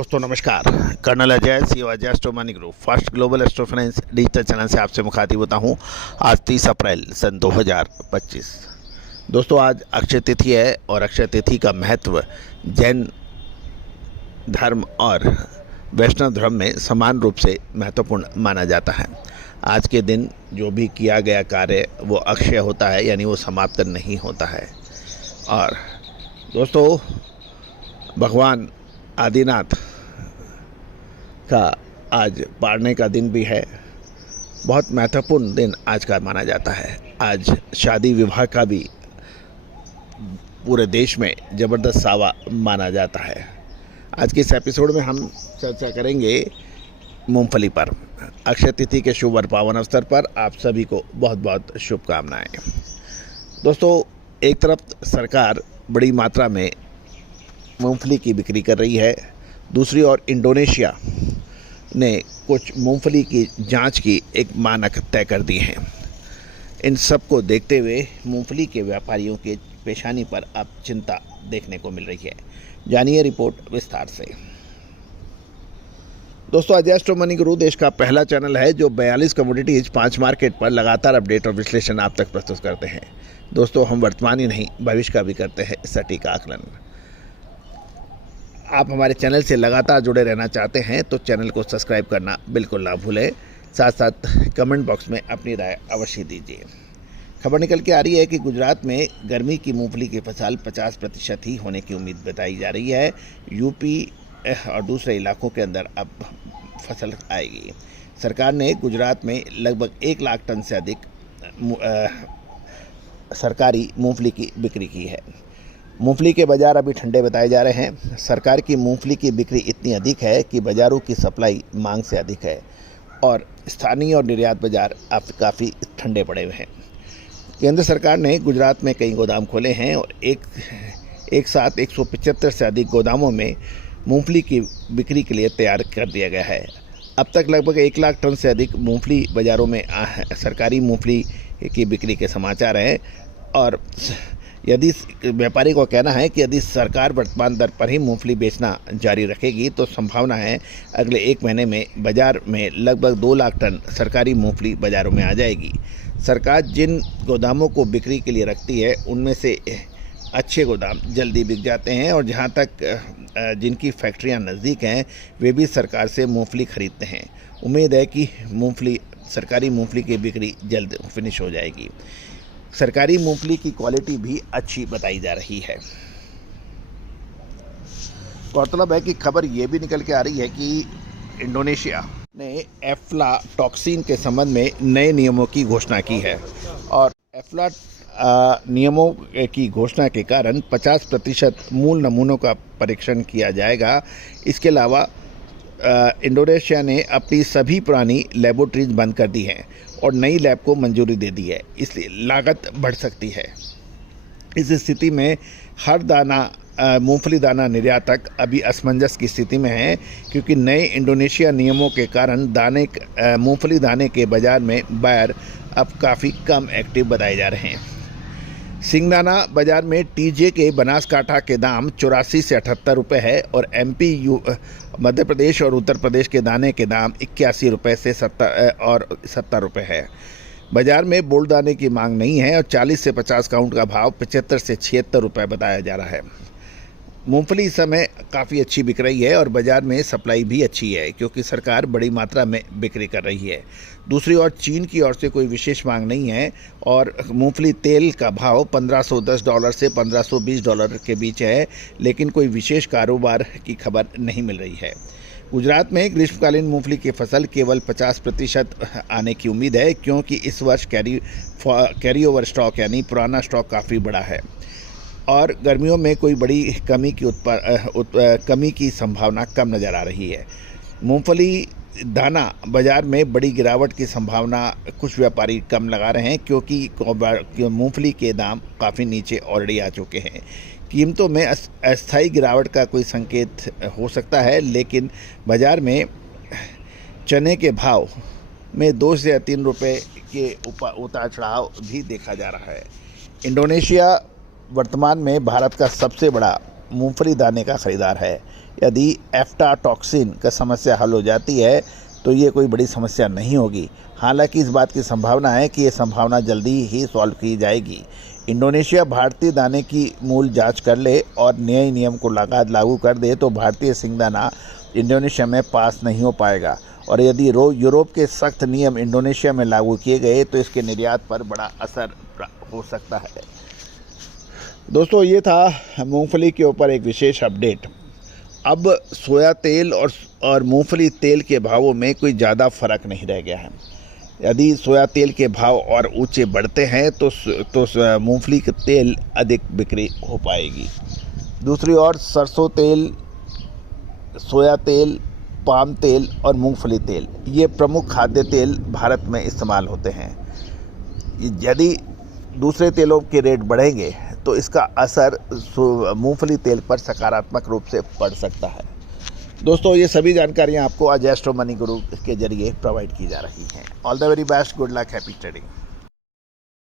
दोस्तों नमस्कार। Colonel Ajay CO Ajay astro money group first global astro finance digital channel से आपसे मुखातिब होता हूं। आज 30 अप्रैल सन 2025। दोस्तों आज अक्षय तिथि है और अक्षय तिथि का महत्व जैन धर्म और वैष्णव धर्म में समान रूप से महत्वपूर्ण माना जाता है। आज के दिन जो भी किया गया कार्य वो अक्षय होता है, यानी वो समाप्त नहीं होता है। और दोस्तों भगवान आदिनाथ का आज पारने का दिन भी है। बहुत महत्वपूर्ण दिन आज का माना जाता है। आज शादी विवाह का भी पूरे देश में ज़बरदस्त सावा माना जाता है। आज के इस एपिसोड में हम चर्चा करेंगे मूंगफली पर। अक्षय तिथि के शुभ और पावन अवसर पर आप सभी को बहुत बहुत शुभकामनाएं। दोस्तों एक तरफ सरकार बड़ी मात्रा में मूंगफली की बिक्री कर रही है, दूसरी ओर इंडोनेशिया ने कुछ मूंगफली की जांच की एक मानक तय कर दी है। इन सब को देखते हुए मूंगफली के व्यापारियों के पेशानी पर अब चिंता देखने को मिल रही है। जानिए रिपोर्ट विस्तार से। दोस्तों अजय एस्ट्रो मनी गुरु देश का पहला चैनल है जो 42 कमोडिटीज 5 मार्केट पर लगातार अपडेट और विश्लेषण आप तक प्रस्तुत करते हैं। दोस्तों हम वर्तमान ही नहीं भविष्य का भी करते हैं सटीक आकलन। आप हमारे चैनल से लगातार जुड़े रहना चाहते हैं तो चैनल को सब्सक्राइब करना बिल्कुल ना भूलें। साथ साथ कमेंट बॉक्स में अपनी राय अवश्य दीजिए। खबर निकल के आ रही है कि गुजरात में गर्मी की मूंगफली की फसल 50% ही होने की उम्मीद बताई जा रही है। यूपी और दूसरे इलाकों के अंदर अब फसल आएगी। सरकार ने गुजरात में लगभग 1 लाख टन से अधिक सरकारी मूंगफली की बिक्री की है। मूंगफली के बाज़ार अभी ठंडे बताए जा रहे हैं। सरकार की मूंगफली की बिक्री इतनी अधिक है कि बाज़ारों की सप्लाई मांग से अधिक है और स्थानीय और निर्यात बाज़ार अब काफ़ी ठंडे पड़े हुए हैं। केंद्र सरकार ने गुजरात में कई गोदाम खोले हैं और एक साथ 175 से अधिक गोदामों में मूंगफली की बिक्री के लिए तैयार कर दिया गया है। अब तक लगभग 1 लाख टन से अधिक मूंगफली बाज़ारों में सरकारी मूंगफली की बिक्री के समाचार हैं। और यदि व्यापारी को कहना है कि यदि सरकार वर्तमान दर पर ही मूंगफली बेचना जारी रखेगी तो संभावना है अगले 1 महीने में बाज़ार में लगभग 2 लाख टन सरकारी मूंगफली बाज़ारों में आ जाएगी। सरकार जिन गोदामों को बिक्री के लिए रखती है उनमें से अच्छे गोदाम जल्दी बिक जाते हैं और जहां तक जिनकी फैक्ट्रियां नज़दीक हैं वे भी सरकार से मूंगफली खरीदते हैं। उम्मीद है कि सरकारी मूंगफली की बिक्री जल्द फिनिश हो जाएगी। सरकारी मूंगफली की क्वालिटी भी अच्छी बताई जा रही है। गौरतलब है कि खबर ये भी निकल के आ रही है कि इंडोनेशिया ने एफ्लाटॉक्सिन के संबंध में नए नियमों की घोषणा की है और नियमों की घोषणा के कारण 50% मूल नमूनों का परीक्षण किया जाएगा। इसके अलावा इंडोनेशिया ने अपनी सभी पुरानी लेबोरेटरीज बंद कर दी हैं और नई लैब को मंजूरी दे दी है, इसलिए लागत बढ़ सकती है। इस स्थिति में हर मूंगफली दाना निर्यातक अभी असमंजस की स्थिति में है क्योंकि नए इंडोनेशिया नियमों के कारण मूंगफली दाने के बाज़ार में बायर अब काफ़ी कम एक्टिव बताए जा रहे हैं। सिंगदाना बाज़ार में टीजे के बनासकांठा के दाम 84 से 78 रुपये है और मध्य प्रदेश और उत्तर प्रदेश के दाने के दाम 81 रुपये से 70 रुपये है। बाज़ार में बोल्ड दाने की मांग नहीं है और 40 से 50 काउंट का भाव 75 से 76 रुपये बताया जा रहा है। मूंगफली इस समय काफ़ी अच्छी बिक रही है और बाज़ार में सप्लाई भी अच्छी है क्योंकि सरकार बड़ी मात्रा में बिक्री कर रही है। दूसरी ओर चीन की ओर से कोई विशेष मांग नहीं है और मूंगफली तेल का भाव $1510 से $1520 के बीच है, लेकिन कोई विशेष कारोबार की खबर नहीं मिल रही है। गुजरात में ग्रीष्मकालीन मूंगफली की फसल केवल 50% आने की उम्मीद है क्योंकि इस वर्ष कैरी ओवर स्टॉक यानी पुराना स्टॉक काफ़ी बड़ा है और गर्मियों में कोई बड़ी कमी की संभावना कम नज़र आ रही है। मूंगफली दाना बाज़ार में बड़ी गिरावट की संभावना कुछ व्यापारी कम लगा रहे हैं क्योंकि मूंगफली के दाम काफ़ी नीचे ऑलरेडी आ चुके हैं। कीमतों में अस्थायी गिरावट का कोई संकेत हो सकता है, लेकिन बाज़ार में चने के भाव में 2 से 3 रुपये के उतार चढ़ाव भी देखा जा रहा है। इंडोनेशिया वर्तमान में भारत का सबसे बड़ा मूंगफली दाने का खरीदार है। यदि एफ्लाटॉक्सिन का समस्या हल हो जाती है तो ये कोई बड़ी समस्या नहीं होगी। हालांकि इस बात की संभावना है कि ये संभावना जल्दी ही सॉल्व की जाएगी। इंडोनेशिया भारतीय दाने की मूल जांच कर ले और नए नियम को लागू कर दे तो भारतीय सिंगदाना इंडोनेशिया में पास नहीं हो पाएगा, और यदि यूरोप के सख्त नियम इंडोनेशिया में लागू किए गए तो इसके निर्यात पर बड़ा असर हो सकता है। दोस्तों, ये था मूंगफली के ऊपर एक विशेष अपडेट। अब सोया तेल और मूंगफली तेल के भावों में कोई ज़्यादा फर्क नहीं रह गया है। यदि सोया तेल के भाव और ऊंचे बढ़ते हैं तो मूंगफली का तेल अधिक बिक्री हो पाएगी। दूसरी ओर सरसों तेल, सोया तेल, पाम तेल और मूंगफली तेल ये प्रमुख खाद्य तेल भारत में इस्तेमाल होते हैं। यदि दूसरे तेलों के रेट बढ़ेंगे तो इसका असर मूंगफली तेल पर सकारात्मक रूप से पड़ सकता है। दोस्तों, ये सभी जानकारियाँ आपको आज एस्ट्रो मनी गुरु के जरिए प्रोवाइड की जा रही हैं। All the very best, good luck, happy trading.